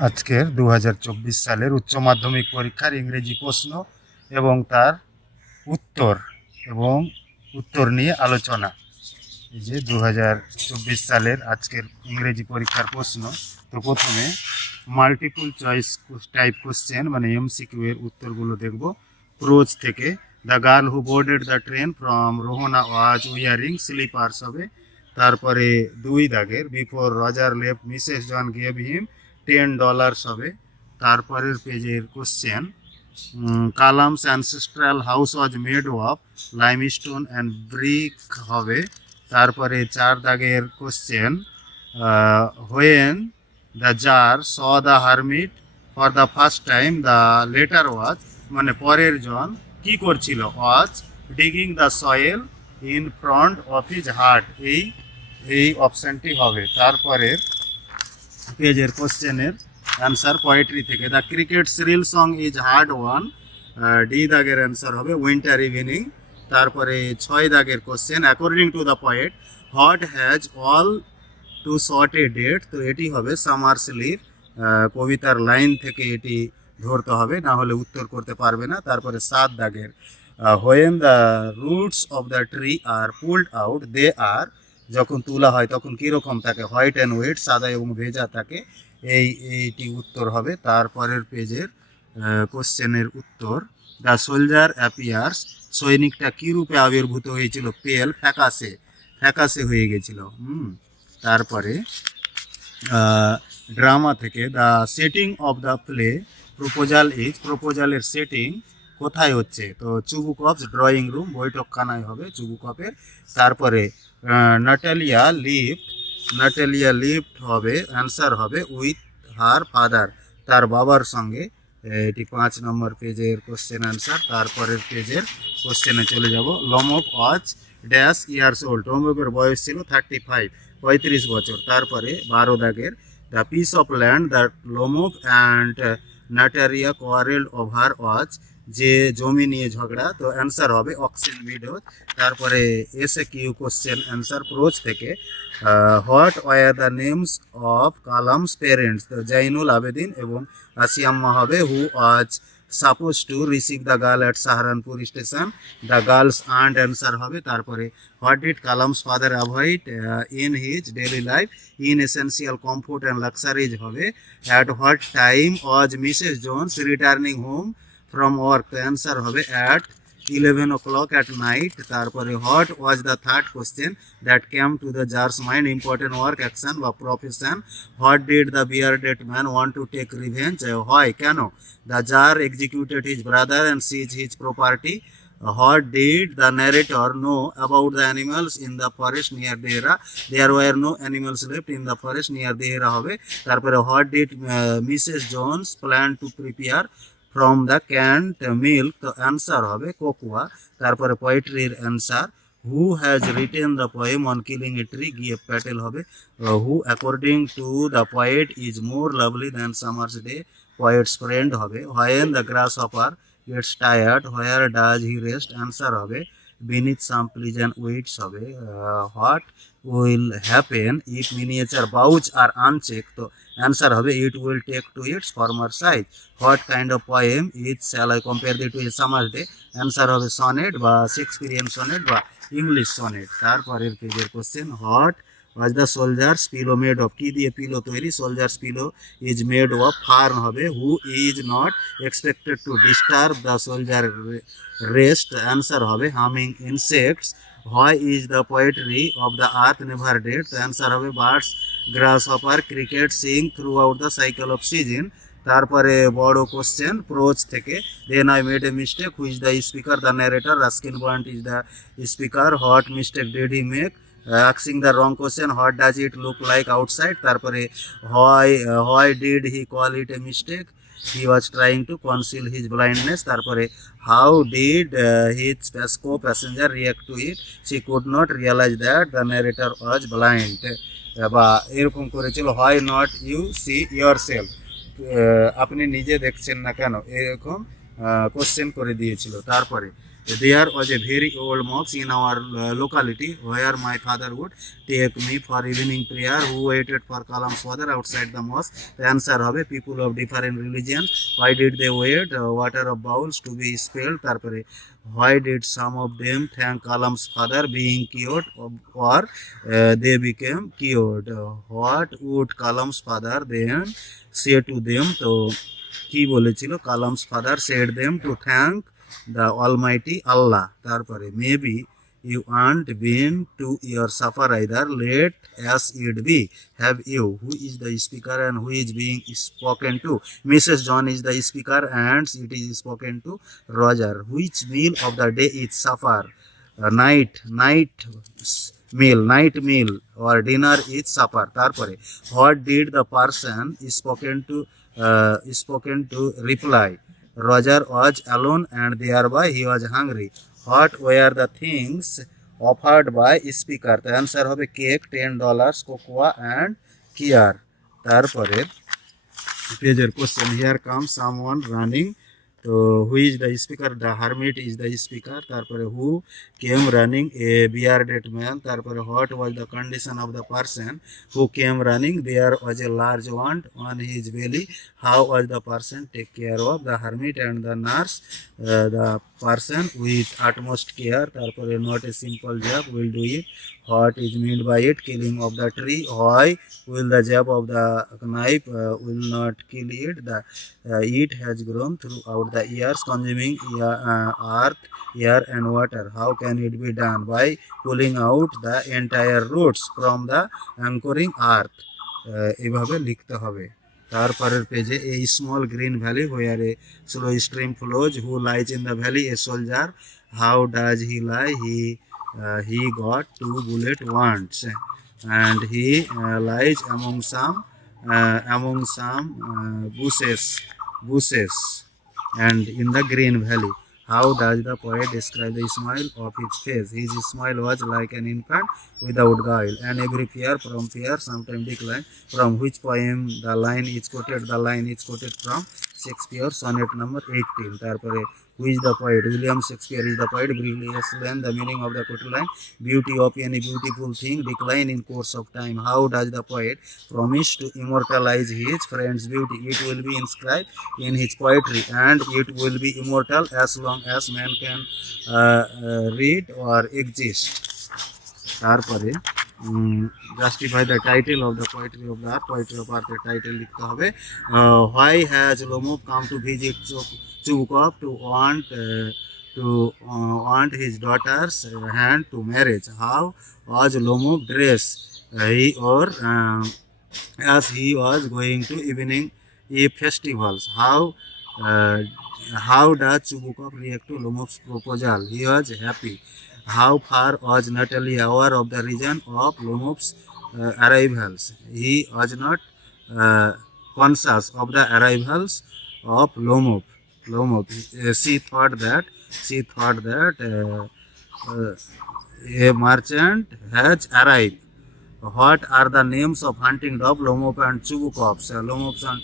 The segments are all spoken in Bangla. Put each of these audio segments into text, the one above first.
আজকের 2024 সালের উচ্চ মাধ্যমিক পরীক্ষার ইংরেজি প্রশ্ন এবং তার উত্তর এবং উত্তর নিয়ে আলোচনা। এই যে 2024 সালের আজকের ইংরেজি পরীক্ষার প্রশ্ন। তো প্রথমে মাল্টিপল চয়েস টাইপ কোশ্চেন মানে এমসিকিউ এর উত্তরগুলো দেখব। প্রোজ থেকে the girl who boarded the train from Rohana was wearing slippers হবে। তারপরে 2 দাগের before Roger left Mrs John gave him $10 হবে। তারপরের পেজের question Kalam's ancestral house was made of limestone and brick হবে। তারপরে 4 দাগের question when the tsar saw the hermit for the first time the letter was মানে পরের জন কি করছিল, was digging the soil in front of his hut, এই অপশানটি হবে। তারপরের পেজের কোশ্চেনের অ্যান্সার পোয়েট্রি থেকে the cricket shrill song is heard one, D দাগের অ্যান্সার হবে উইন্টার ইভিনিং। তারপরে 6 দাগের question according to the poet what has all too short a date, তো এটি হবে সামার স্লিপ, কবিতার লাইন থেকে এটি ধরতে হবে, না হলে উত্তর করতে পারবে না। তারপরে 7 দাগের when the roots of the tree are pulled out they are, যখন তোলা হয় তখন কীরকম থাকে, হোয়াইট অ্যান্ড ওয়েট, সাদা এবং ভেজা থাকে, এইটি উত্তর হবে। তারপরের পেজের কোশ্চেনের উত্তর দ্য সোলজার অ্যাপিয়ার্স, সৈনিকটা কী রূপে আবির্ভূত হয়েছিল, পেল ফ্যাকাসে, ফ্যাকাসে হয়ে গেছিল। তারপরে ড্রামা থেকে the setting of the play proposal is, প্রপোজালের সেটিং কোথায় হচ্ছে, তো চুবুকপস ড্রয়িং রুম, বৈঠকখানায় হবে চুবুকপের। তারপরে নাটালিয়া লিফট, নাটালিয়া লিফট হবে, অ্যান্সার হবে উইথ হার ফাদার, তার বাবার সঙ্গে, এটি 5 নম্বর পেজের কোশ্চেন অ্যান্সার। তারপরের পেজের কোশ্চেনে চলে যাব। Lomov was dash years old, লমকের বয়স ছিল 35 বছর। তারপরে 12 দাগের the piece of land the Lomov and Natalya quarrel over was, যে জমি নিয়ে ঝগড়া, তো অ্যান্সার হবে অক্সেন মিডো। তারপরে এসে কিউ কোশ্চেন অ্যান্সার প্রোজ থেকে what were the names of Kalam's parents, তো জাইনুল আবেদিন এবং আসিয়াম্মা হবে। Who was suppose to receive the girl at Saharanpur station, the girl's aunt, answer হবে। তারপরে what did Kalam's father avoid in his daily life, inessential comforts and luxuries হবে। At what time was Mrs Jones returning home from work, answer হবে অ্যাট 11 o'clock at night. তারপরে what was the third question that came to the czar's mind, important work, action বা profession. What did the bearded man want to take revenge, হয় কেন, the czar executed his brother and seize his property. What did the narrator know about the animals in the forest near Dehra? There were no animals left in the forest near Dehra হবে। তারপরে what did Mrs. Jones plan to prepare from the canned milk, তো অ্যান্সার হবে কোকোয়া। তারপরে পোয়েট্রির answer who has written the poem on killing a tree, Gieve Patel হবে। Who according to the poet is more lovely than summer's day, poet's friend হবে। When the grasshopper gets tired where does he rest, answer হবে বিনিথ সাম প্লিজেন্ট উইটস হবে। What will happen if miniature boughs are unchecked, তো অ্যান্সার হবে it will take to its former size. What kind of poem is shall I compare thee to a summer day, answer হবে সনেট বা শেক্সপিরিয়ান সনেট বা ইংলিশ সনেট। তারপরের পেজের question what was the soldier's pillow made of, কি দিয়ে পিলো তৈরি, soldier's pillow is made of fern হবে। Who is not expected to disturb the soldier rest, answer হবে humming insects. Why is the poetry of the earth never dead, তো অ্যান্সার হবে birds glass hopper cricket sing throughout the cycle of season. তারপরে বড় কোশ্চেন প্রোজ থেকে then I made a mistake, who's the speaker, the narrator, Ruskin Bond is the speaker. What mistake did he make, asking the wrong question, what does it look like outside, তারপরে why did he call it a mistake, he was trying to conceal his blindness। তারপরে how did his co-passenger react to it, she could not realize that the narrator was blind, বা এরকম করেছিল why not you see yourself, আপনি নিজে দেখছেন না কেন, এরকম কোশ্চেন করে দিয়েছিল। তারপরে There was a very old mosque in our locality where my father would take me for evening prayer. Who waited for Kalam's father outside the mosque? The answer হবে people of different religions. Why did they wait? Water of bowls to be spilled. তারপরে why did some of them thank Kalam's father being cured or they became cured? What would Kalam's father then say to them? তো কি বলেছিল? Kalam's father said them to thank the Almighty Allah. তারপরে maybe you aren't been to your supper either. Let as it be. Have you? Who is the speaker and who is being spoken to? Mrs. John is the speaker and it is spoken to Roger. Which meal of the day is supper? Night meal or dinner is supper. তারপরে what did the person spoken to reply? Roger was alone and thereby he was hungry. What were the things offered by speaker? The answer হবে cake, $10, cocoa and care. তারপরে পেজের question, here comes someone running. তো who is the speaker? The hermit is the speaker. তারপরে who came running? A bearded man. তারপরে what was the condition of the person who came running? There was a large wound on his belly. How was the person take care of? The hermit and the nurse the person with utmost care. তারপরে not a simple job, will do it. What is meant by it? Killing of the tree. Why will the jab of the knife will not kill it? The it has grown throughout the years, consuming earth, air and water. How can it be done? By pulling out the entire roots from the anchoring earth. এভাবে লিখতে হবে। তারপরের পেজে a small green valley where a slow stream flows. Who lies in the valley? A soldier. How does he lie? He got 2 bullet wounds and he lies among some bushes and in the green valley. How does the poet describe the smile of his face? His smile was like an infant without guile, and every fear from fear sometimes decline. From which poem the line is quoted? The line is quoted from Shakespeare sonnet number 18. তারপরে who is the poet? William Shakespeare is the poet. Briefly explain the meaning of the quoted line. Beauty of any beautiful thing decline in course of time. How does the poet promise to immortalize his friend's beauty? It will be inscribed in his poetry and it will be immortal as long as man can read or exist. তারপরে justify the title of the poetry of the earth. Poetry of earth এর টাইটেল লিখতে হবে why has Lomov come to visit Chubukov to want his daughter's hand to marriage? How was Lomov dressed? As he was going to evening festivals. How does Chubukov react to Lomov's proposal? He was happy. How far was Natalie aware of the reason of Lomov's arrivals? He was not conscious of the arrivals of Lomov. She thought that a merchant has arrived. What are the names of hunting dog Lomov and Chubukovs? Lomovs and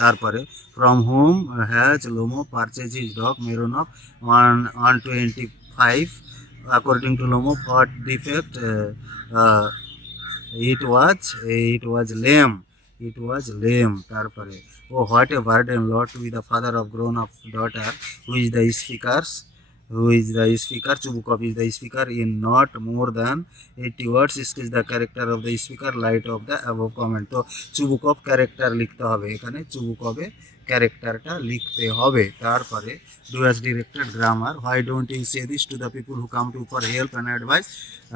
তারপরে from whom has Lomov purchased his dog Mironov 125? According to Lomov, what defect? It was lame. তারপরে oh what a burden Lord to be the father of grown up daughter. Who is the speaker? Chubukov is the speaker. In not more than 80 words sketch the character of the speaker. Light of the above comment. তো Chubukov ক্যারেক্টার লিখতে হবে, এখানে Chubukov ক্যারেক্টারটা লিখতে হবে। তারপরে do as directed grammar. Why don't you say this to the people who come to for help and advice?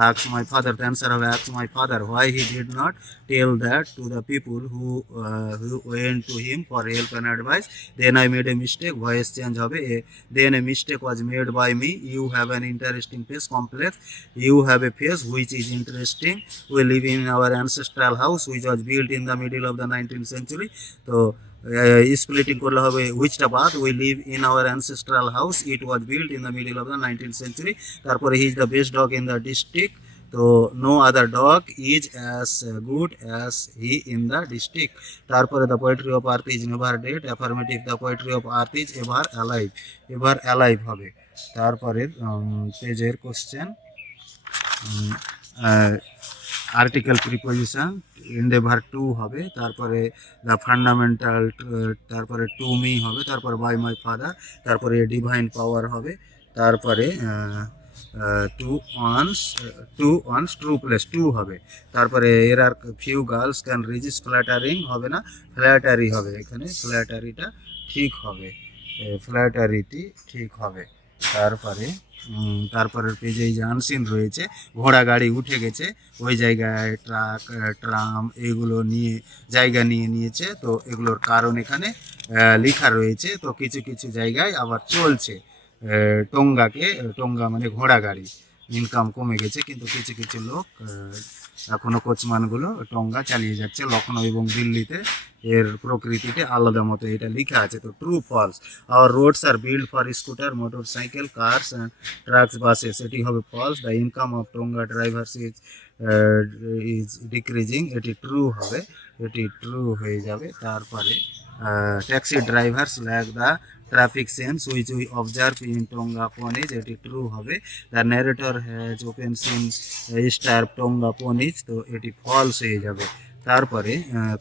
Ask my father. The answer of ask my father. Why he did not tell that to the people who went to him for help and advice? Then I made a mistake. Voice change হবে then a mistake was made by me. You have an interesting face. Complex. You have a face which is interesting. We live in our ancestral house which was built in the middle of the 19th century. তো splitting করলে হবে whichটা বাদ we live in our ancestral house it was built in the middle of the 19th century. তারপরে he is the best dog in the district. তো no other dog is as good as he in the district. তারপরে the poetry of earth is never dead, affirmative the poetry of earth is ever alive, ever alive হবে। তারপরে পেজের question, article preposition endeavour to হবে, তারপরে দ্য ফান্ডামেন্টাল, তারপরে টু মি হবে, তারপরে বাই মাই ফাদার, তারপরে ডিভাইন পাওয়ার হবে, তারপরে to one's true place to হবে, তারপরে এর আর ফিউ গার্লস ক্যান রিজিস্ট ফ্ল্যাটারিং হবে না, ফ্ল্যাটারি হবে, এখানে ফ্ল্যাটারিটা ঠিক হবে, ফ্ল্যাটারিটি ঠিক হবে। তারপরে তারপরের পেজে এই যে আনসিন রয়েছে, ঘোড়া গাড়ি উঠে গেছে, ওই জায়গায় ট্রাক ট্রাম এগুলো নিয়ে জায়গা নিয়ে নিয়েছে, তো এগুলোর কারণ এখানে লেখা রয়েছে। তো কিছু কিছু জায়গায় আবার চলছে, টোঙ্গা মানে ঘোড়া গাড়ি, ইনকাম কমে গেছে, কিন্তু কিছু কিছু লোক এখনো কোচমানগুলো টোঙ্গা চালিয়ে যাচ্ছে লখনৌ এবং দিল্লিতে, এর প্রকৃতিতে আলাদা মতো এটা লেখা আছে। তো true false, our roads are built for scooter motorcycle cars and trucks buses, এটি হবে false. The income of tonga drivers is decreasing, এটি ট্রু হবে, এটি ট্রু হয়ে যাবে। তারপরে taxi drivers lack the traffic sense which we observe in tonga ponies, এটি ট্রু হবে। The narrator has often seen starved tonga ponies, তো এটি ফলস হয়ে যাবে। তারপরে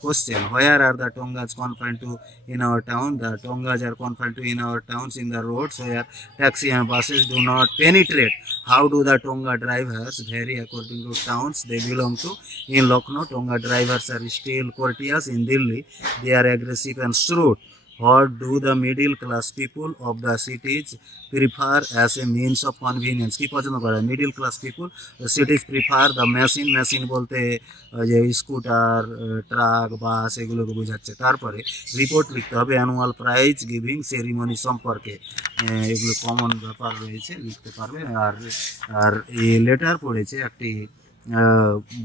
question, where are the টোঙ্গাস confined to in our town, the tongas are confined to in our towns in the roads where taxi and buses do not penetrate, how do the tonga drivers vary according to towns they belong to, in Lucknow tonga drivers are still courteous, in Delhi they are aggressive and shrewd. What do the middle class people of the cities prefer as a means of convenience, কি পছন্দ করে middle class people? সিটিজ prefer the machine, machine বলতে যে স্কুটার ট্রাক বাস এগুলোকে বোঝাচ্ছে। তারপরে রিপোর্ট লিখতে হবে অ্যানুয়াল প্রাইজ গিভিং সেরিমনি সম্পর্কে, এগুলো কমন ব্যাপার রয়েছে, লিখতে পারবে। আর আর এই লেটার পড়েছে একটি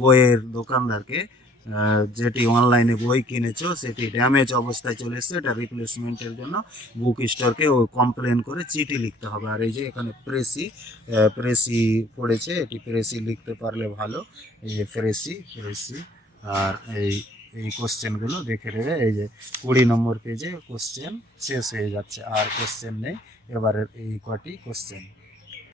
বইয়ের দোকানদারকে, যেটি অনলাইনে বই কিনেছো সেটি ড্যামেজ অবস্থায় চলে এসছে, এটা রিপ্লেসমেন্টের জন্য বুক স্টোরকে ও কমপ্লেন করে চিঠি লিখতে হবে। আর এই যে এখানে প্রেসি পড়েছে, এটি প্রেসি লিখতে পারলে ভালো, এই যে প্রেসি। আর এই কোশ্চেনগুলো দেখে নেবে, এই যে 20 নম্বর পেজে কোশ্চেন শেষ হয়ে যাচ্ছে, আর কোশ্চেন নেই এবারের এই কটি কোশ্চেন।